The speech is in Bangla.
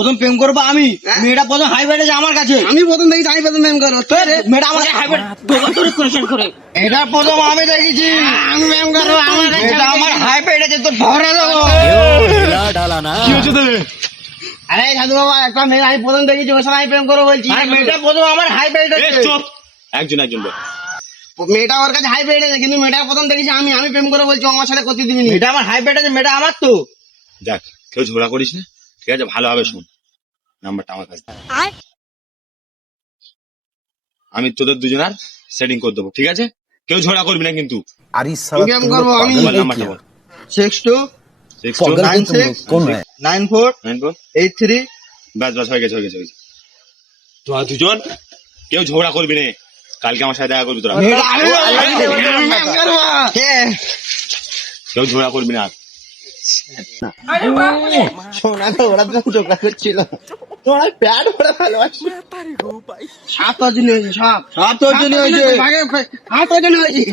প্রথম প্রেম করবো আমি, মেয়েটা প্রথম হাই বেড়েছে আমার কাছে। আমি প্রথম দেখি আমি প্রথম প্রেম করবো। মেয়েটা আমাকে হাই বেড়ে এটা প্রথম আমি দেখেছি। আমি প্রেম করবো আমার মেয়েটা আমার হাই বেড়েছে তো ধরে দেবো। কি হচ্ছে তোর? আরে সাধু বাবা, একটা মেয়ে আমি প্রথম দেখেছি, ওর সাথে আমি প্রেম করবো বলছি। আর মেয়েটা প্রথম আমার হাই বেড়েছে। চুপ, একজন বল। মেয়েটা ওর কাছে হাই পেয়েছে, কিন্তু মেয়েটা প্রথম দেখেছি আমি প্রেম করে বলছি আমার সাথে করতে দিবি না। মেয়েটা আমার হাই বেড়েছে, মেয়েটা আমার তো। দেখ, কেউ ঝগড়া করিস না, ঠিক আছে? ভালোভাবে শোন, নাম্বারটা আমার কাছে দে। আমি তোদের দুজনার সেটিং করে দেবো, ঠিক আছে? কেউ ঝগড়া করবি না কিন্তু। अरे साला प्रेम तुम करो, लोग अभी पागल বল हो নাম্বারটা क्या? বল। 62 पागल हो तुम 96 लोग? कौन है? 94 83। ব্যাস হয়ে গেছে। তোরা দুজন কেউ ঝগড়া করবি না, কালকে আমার সাথে দেখা করবি তোরা। কে? কেউ ঝগড়া করবি না। শোনা তো, ওরা তো ঝগড়া করছিল। তোরা প্যাড করে ভালোবাসি। সাপ তোর জন্য হয়েছে, সাপ সব তোর জন্য হয়েছে। সাপ তোর জন্য হয়েছে।